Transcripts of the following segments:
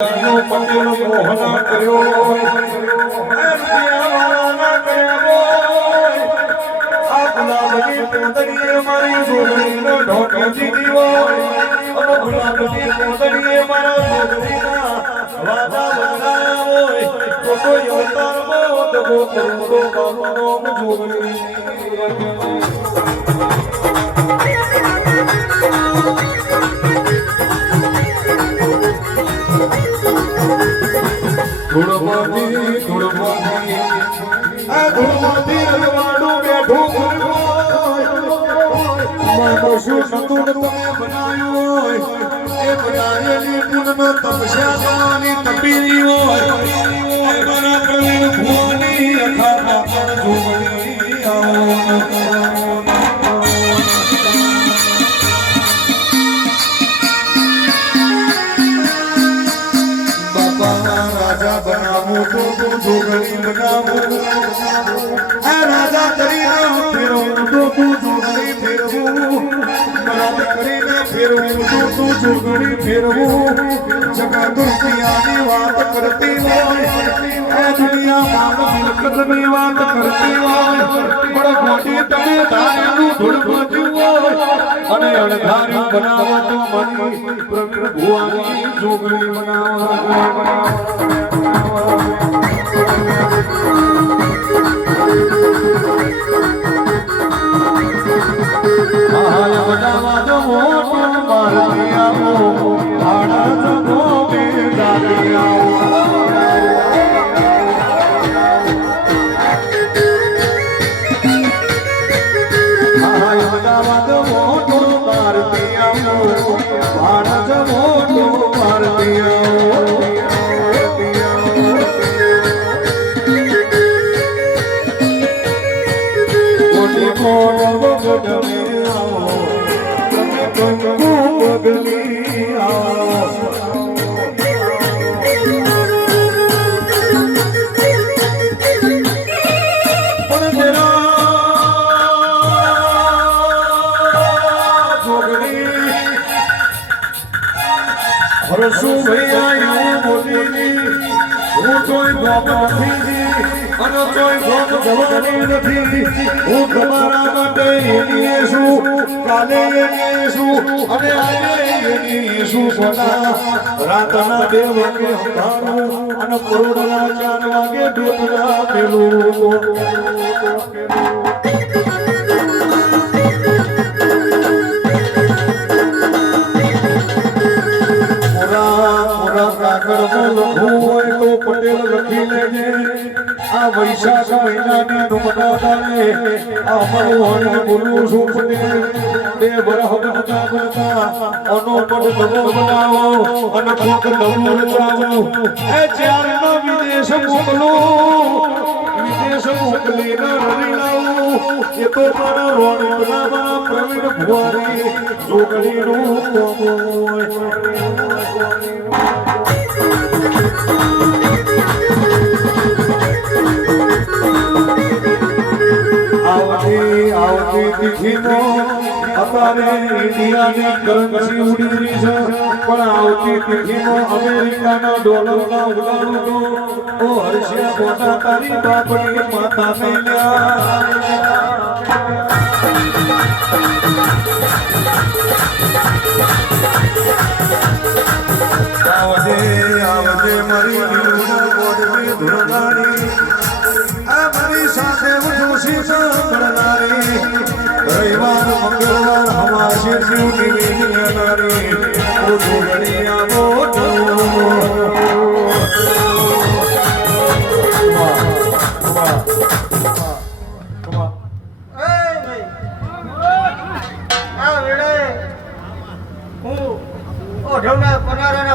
પટેલ મોહના કર્યો આ ગુલાબની પોતરીએ મારી જોગણીનો ઢોકી જીતી હોય અને ગુલાબની પોતરીએ મારા જોગણીના વાદા બદલાયા હોય તો કોઈ અવતારમાં દગો કરું તો બાપનો જોગણી ધૂળમાંથી આ ધૂળમાંથી રજવાડું બેઠું મારો શું નતું તમે બનાવ્યું હોય એ બનાવેલી પૂર્ણ તપસ્યા કરવાની તપીલી હોય એ મારા પ્રવીણ ભુવાની અખા પાપણ જોગણી આવો બનાવું તો જોગણી બનાવું આ રાજા કરીને ફેરવું તો તું જોગણી ફેરવું બરાબર કરીને ફેરવું તો તું જોગણી ફેરવું જગા દુનિયાની વાત કરતી હોય આ દુનિયામાં મિલકતની વાત કરતી હોય પણ મોટી તમે ધાર્યું ધૂળ પહોંચ્યું હોય અને અણધારી બનાવો તો મારી પ્રવીણ ભુવાની જોગણી બનાવો રસુ ભૈયા મોદીજી હું કોઈ ગોપ નથી અને કોઈ ગોપ જવાની નથી હું તમારા માટે એની છું કાલે એની છું અને આજે એની છું સોના રાતના 2 વાગે અંધારું અને કરોડના 4 વાગે ડૂબના પેલું પટેલ લખી લેજે આ વૈશાખ મહિનાની ડુમડાને આ મારું બોલું છું પટેલ 2 વરહ બનતા બનતા અનો પડ નવો બનાવો અને કોક નવું રચાવો એ 4 નો વિદેશ મોકલી ન રડી લાવું એ તો મારા રોણી બનાવવા પ્રવીણ ભુવાની જોગણીનું આવતી તિથિમાં અત્યારે ઇન્ડિયાની કરન્સી ઉડી રહી છે પણ આવતી તિથિમાં અમેરિકાના ડોલરના ઉડાડું તો હર્ષ્યા પોતા તારી બાપની માતા આવજે મારી ધૂળનારી સાથે ઉઠું કરનારી રવિવાર મંગળવાર હમાશે જીવની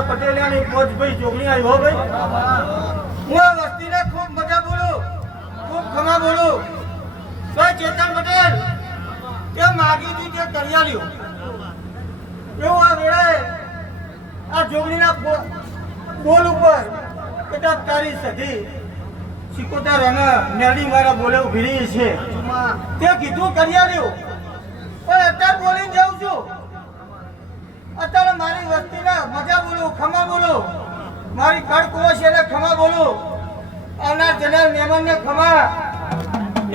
પટેલિયાની પોચભાઈ જોગણી આવી હો ભાઈ હું આ વસ્તીને ખૂબ મજા બોલું ખૂબ ખમા બોલું તો ચેતન પટેલ કે માગી દી તે કરિયાલ્યો એવું આ વેળાએ આ જોગણીના બોલ ઉપર કેટલા તારી સધી 75 અને નેડી મારા બોલે ઉભી રહી છે તે કીધું કરિયાલ્યો પણ અત્યારે બોલીને જાઉં છું અત્યારે મારી વસ્તીના મજા બોલો ખમા બોલો મારી કડકો છે ને ખમા બોલું આવનાર જનાર મહેમાનને ખમા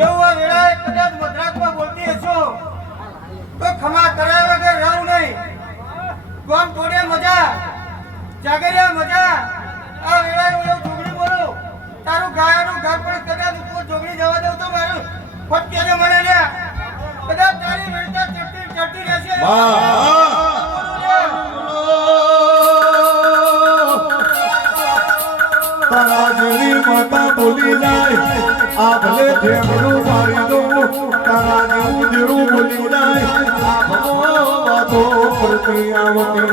એવું આ વેળાએ કદાચ મદ્રાસમાં બોલતી હશો તો ખમા કરાવે વગર રહું નહીં. કોમ તોડે મજા જાગર્યા મજા આ વેળાએ હું એવું જોગણી બોલું તારું ગાયાનું ઘર પણ કદાચ ઉપર જોગણી જવા દઉં તો મારું ફટકેને મને લ્યા કદાચ તારી વેળતા ચડતી રહેશે. તારા જેવી માતા બોલી જાય આ ભલે ઠેમનું મારી દઉં તારા જેવું જેવું બોલી જાય આ ભલો વાતો કરતી આવતી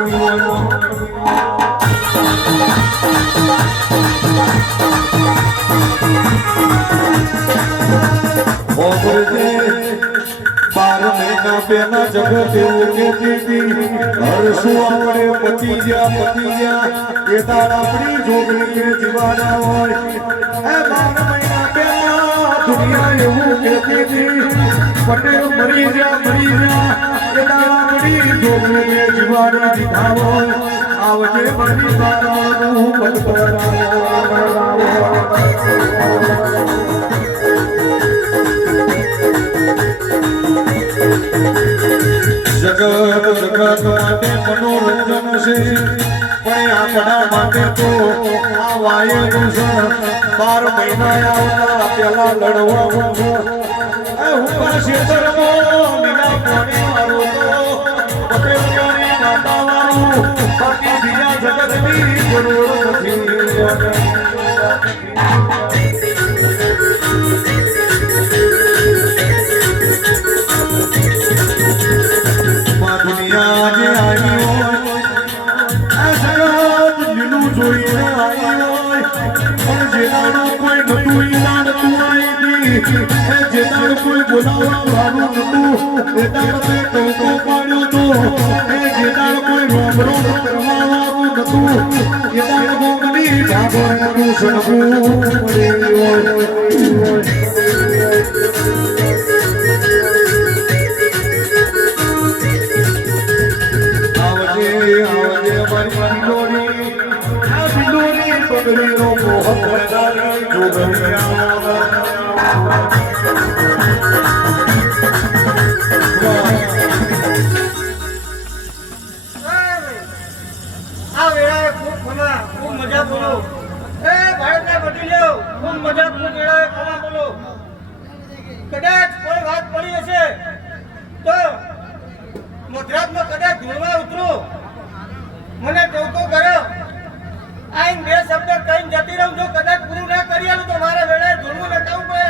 બાર મહિના પેલા જગત એવું કેતી હતી હરશું આપણે પતી ગયા એ તાર આપણી જોગણી જીવાના હોય. એ 12 મહિના પેલા દુનિયા એવું કેતી હતી પટેલ મરી ગયા એ તાર આપણી જોગણી જીવાના દીધા હોય. આવજે મારી બારાનું જગત માટે મનોરંજન છે પણ આપણા માટે તો આ વાયનું છે. 12 મહિના આવતા પેલા લડવાનું છે. હુંકા ક્ષેત્રમાં મીના પાણી મારું તો પટેલની માતા મારું બાકી બીજા જગતની જરૂર નથી. કોઈ બોલાવવા વાળું નતું એ તારે ટોકો પાડ્યો તો એ જેદાર કોઈ રોમ રોમ કરવા વાળું નતું એ તારે ગોમની ભાગવાનું સણવું પડે હોય. આવજે મારી બિલોરી આ બિલોરી પગડીનો મોહ કરનારી જોગણિયા આ વેળાએ ખૂબ ખમા ખૂબ મજા બોલો એ ભારતના વડીલો ખૂબ મજા ખૂબ વેળાએ ખમા બોલો. કદાચ કોઈ વાત પડી હશે તો મદ્રાસમાં કદાચ ધૂળમાં ઉતરો મને ટોકો કરો આઈન 2 શબ્દ કહીને જતી રહું. જો કદાચ પૂરું ના કરી આલું તો મારે વેળાએ ધૂળમાં લટાવવું પડે.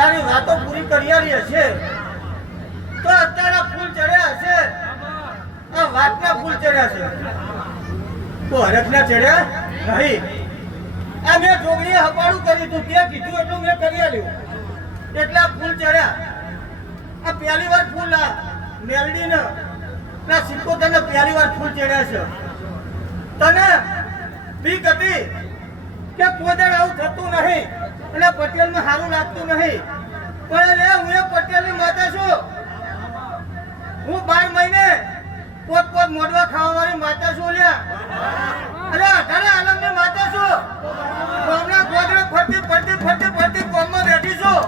તારી વાતો પૂરી કરી હશે તો અત્યારે ફૂલ ચડ્યા હશે, આ વાતના ફૂલ ચડ્યા છે તો હરખના ચડ્યા નહીં. આ મેં જોગણીએ હપાડું કર્યું હતું, તે કીધું એટલું મેં કરી આલ્યું એટલા ફૂલ ચડ્યા. આ પહેલી વાર ફૂલ આ મેલડીને ના સિક્કો તને પહેલી વાર ફૂલ ચડ્યા છે. તને બીક હતી કે કોદર આવું થતું નહીં અને પટેલને સારું લાગતું નહીં, પણ લે હું એ પટેલની માતા છું. હું 12 મહિને પોત મોઢવા ખાવાવાળી માતા છું લ્યા. અરે 18 આલમની માતા છું. ગામના ગોદડે ફરતી ગામમાં બેઠી છું.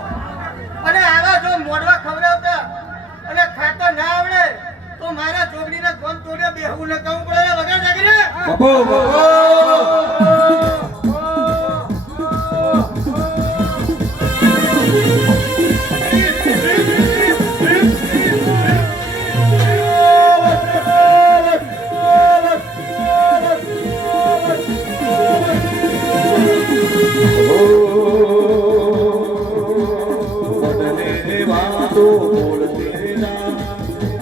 અને આવા જો મોઢવા ખવડાવતા અને ખાતા ના આવડે તો મારા જોગડીના ગમ તોડે બેહવું ન કહું પડે વગર જાગીને.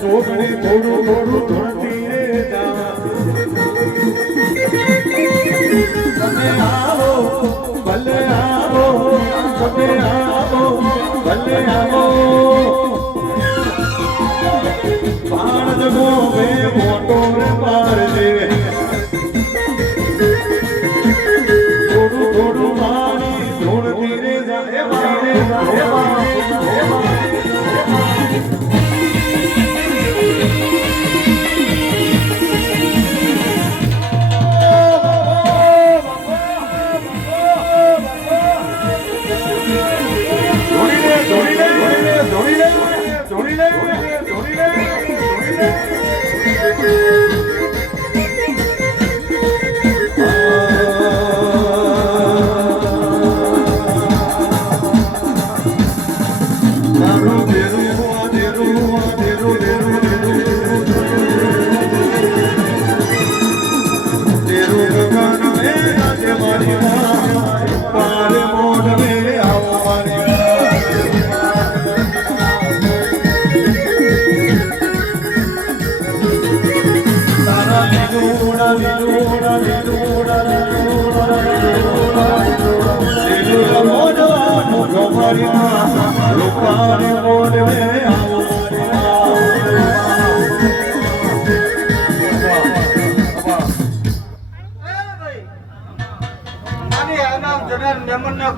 જોગણી થોડું થોડું ધોળતી રે જા. તમે આવો ભલે આવો, તમે આવો ભલે આવો. બાણ જગો બે મોટો રે પાર દે, થોડું થોડું મારી ધોળતી રે જા. હે બા હે બા હે બા હે બા.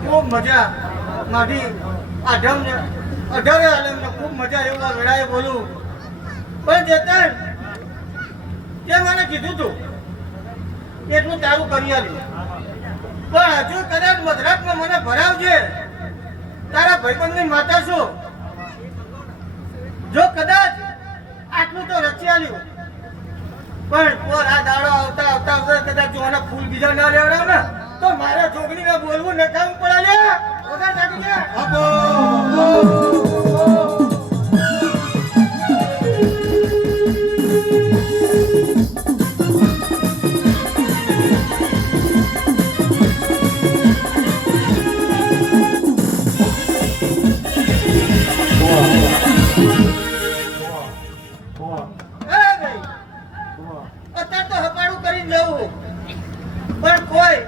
ખૂબ મજા મારી આઢમને 18 આલમને ખૂબ મજા એવા વેળાએ બોલું. પણ જેતન તે મને કીધું તું એટલું તારું કરી આલ્યું, પણ હજુ કદાચ મધરાતમાં મને ભરાવજે. તારા ભાઈબંધની માતા છું, જો કદાચ આટલું તો રચી આલ્યું પણ પોર આ દાડો આવતા આવતા કદાચ જો આના ફૂલ બીજા ના લેવડાવ ને તો મારા જોગણીને બોલવું નકામું પડે લે વગર જાગીને. અત્યારે તો હપાડું કરીને જવું, પણ કોઈ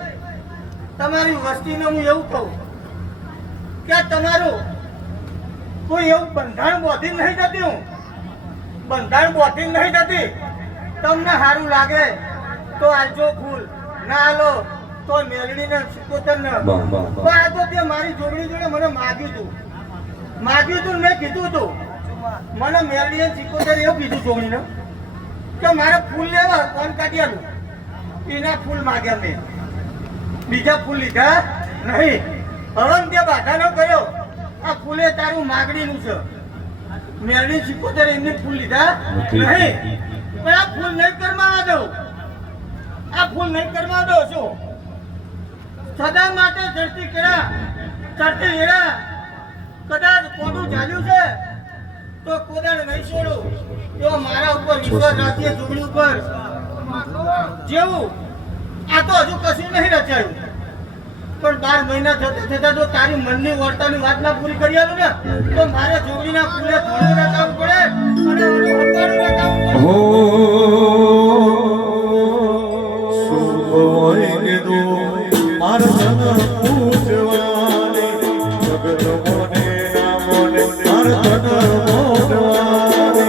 તમારી વસ્તીને હું એવું કહું કે તમારું કોઈ એવું બંધારણ બોધી નહીં જતી, હું બંધારણ બોધી નહીં જતી. તમને સારું લાગે તો આલજો ફૂલ, ના આલો તો મેલડીને સિકોતર ને. પણ આ તો તે મારી જોગણી જોડે મને માગ્યું તું મેં કીધું તું મને મેલડીએ સિકોતર એવું કીધું જોગણીને કે મારે ફૂલ લેવા કોણ કાઢી આલું. એના ફૂલ માગ્યા મેં, બીજા ફૂલ લીધા નહીં. હવે ત્યાં બાધા ન કર્યો, આ ફૂલે તારું માગણીનું છે. મેળવી સિકોતર એમને ફૂલ લીધા નહીં, પણ આ ફૂલ નહીં કરવા દઉં, આ ફૂલ નહીં કરવા દઉં છું. સદા માટે ચડતી કેળા ચડતી વેળા કદાચ કોડું ચાલ્યું છે તો કોદાળ નહીં છોડું. એવો મારા ઉપર વિશ્વાસ રાખીએ જોગણી ઉપર. જેવું આ તો હજુ કશું નહીં રચાયું, પણ 12 મહિના થતા થતા જો તારી મનની વર્તાની વાત ના પૂરી કરી આલું ને તો મારે જોગણીના ફૂલે ધોળું રચાવવું પડે અને ઓલું હપાડું રચાવવું પડે. હો શુભ હોય કે દો માર તન પૂજવાને જગત મોને ના મોને માર તન મોઢવાને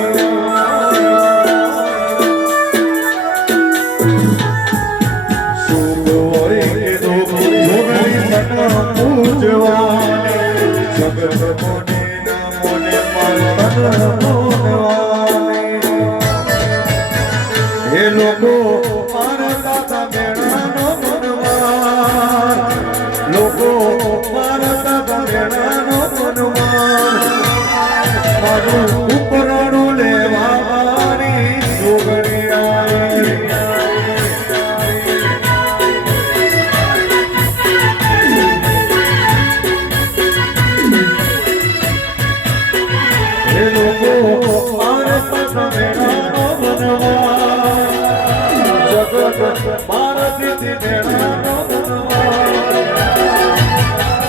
શુભ હોય કે દો જોગણી તન પૂજવાને જગત મોને ના મોને માર તન મોઢવાને હે લોકો મારા દાદા મેળાનો મનવાર લોકો મારા દાદા મેળાનો મનવાર મારું ઉપરાણું લેવાની જોગણી આવી હે લોકો મારા દાદા મેળાનો મનવાર મારાથી મેળાનો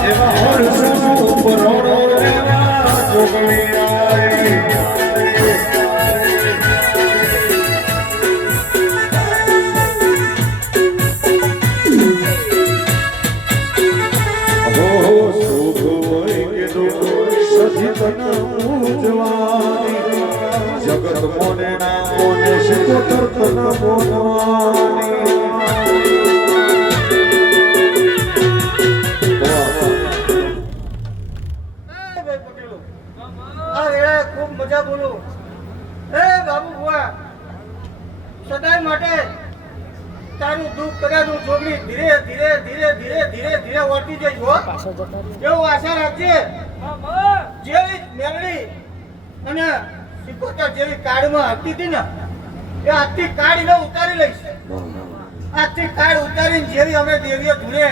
એવા હર્ષનું ઉપરોડો લેવા જોગણી આવી હો શુભ હોય કે દુઃખ સજિતન પૂજવાની જગત મોને ના મોને શિકોતર તન મોનવાની આ વેળાએ ખૂબ મજા બોલું. એ બાબુ બુઆ સદાય માટે તારું દુઃખ કદાચ હું જોગણી ધીરે ધીરે ધીરે ધીરે ધીરે ધીરે વળતી જઈશ હો એવું આશા રાખજે. જેવી મેળડી અને સિકોતર જેવી કાળમાં હતી હતી ને એ આજથી કાળીને ઉતારી લઈશ. આજથી કાળ ઉતારીને જેવી અમે દેવીઓ ધૂણે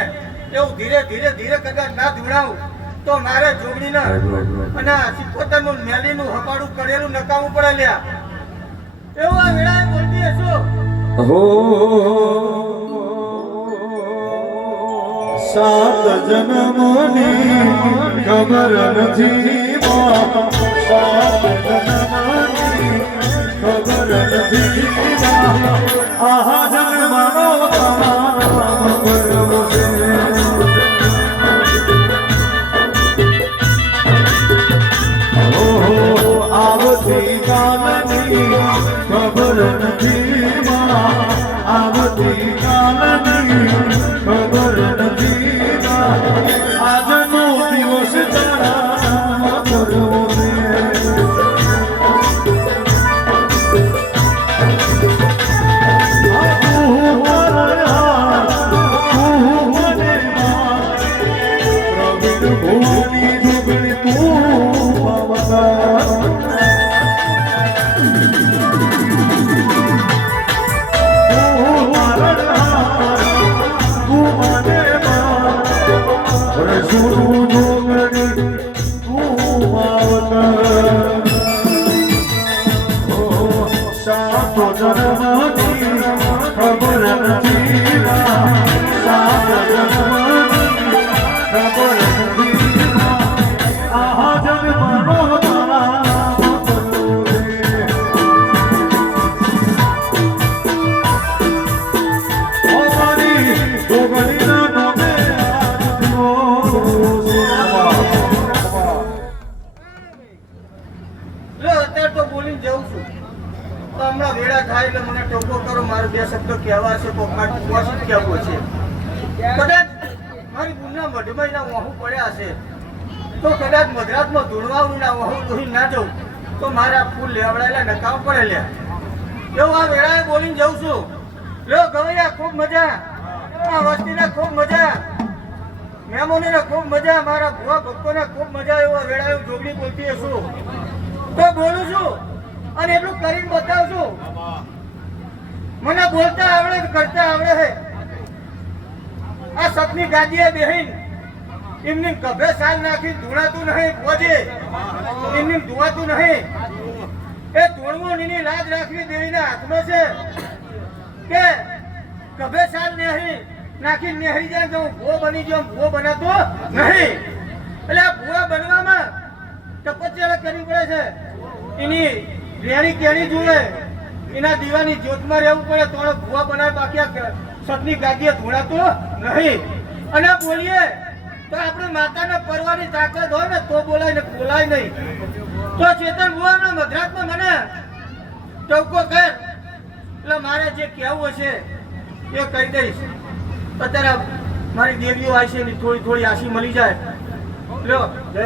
એવું ધીરે ધીરે ધીરે કદાચ ના ધૂણાવું તો મારે જોગણીના અને સિકોતરનું મેલીનું હપાડું કરેલું નકામું પડે લ્યા એવું આ વેળાએ બોલતી હશો. હો સાત જન્મની ખબર નથી સાત જન્મની ખબર નથી આહા જન્મનો તમામ કરવો છે આવતી કાલની ખબર નથી આવતી કાલની ખબર નથી આજનો દિવસ તારા કરવો છે ભૂની જોગણી તું પાવતા ખબર નથી સાત જન્મની ખબર નથી આહા જન્મનો તારા અત્યારે તો બોલીને જઉં છું તો હમણાં વેળા થાય એટલે મને ટોકો કરો મારે બે શબ્દ કહેવા છે કોકના ટૂંકવાસી કહેવું છે. કદાચ મારી બુનના મઢમાં ના વહું પડ્યા છે તો કદાચ મધરાતમાં ધૂળવાવું ના વહું દોહી ના જવું તો મારે આ ફૂલ લેવડાયેલા નકામ પડે લ્યા એવું આ વેળાએ બોલીને જઉં છું. લો ગવૈયા ખૂબ મજા આ વસ્તીને ખૂબ મજા મહેમાનોને ખૂબ મજા મારા ભુવા ભક્તોને ખૂબ મજા એવો વેળાએ જોગણી બોલતી હશું તો બોલું છું અને એટલું કરીને બતાવશું. મને બોલતા આવડે કરતા આવડે હે. આ સપની ગાદીએ બેહીન એમની કભે સાલ નાખી ધૂણાતું નહીં પોજે એમની ધુવાતું નહીં એ ધૂણવું નીની લાજ રાખવી દેવીના હાથમાં છે કે કભે સાલ નહીં નાખી નેહરી જાય તો ભૂવો બની ગયો ભૂવો બનાતો નહીં. એટલે આ ભૂવા બનવામાં તપસ્યા કરવી પડે છે. એની રેણી કેણી જુએ, એના દીવાની જ્યોતમાં રહેવું પડે તો ભૂવા બનાવે, બાકી આ સતની ગાદીએ ધોળાતો નહીં. અને બોલીએ તો આપણે માતાના પરવાની તાકાત હોય ને તો બોલાય ને બોલાય નહીં. તો ચેતન ભુવાનો મદ્રાસમાં મને ટવકો કર, એટલે મારે જે કહેવું હશે એ કહી દઈશ. અત્યારે મારી દેવીઓ આવી છે, થોડી થોડી આશી મળી જાય. લ્યો જય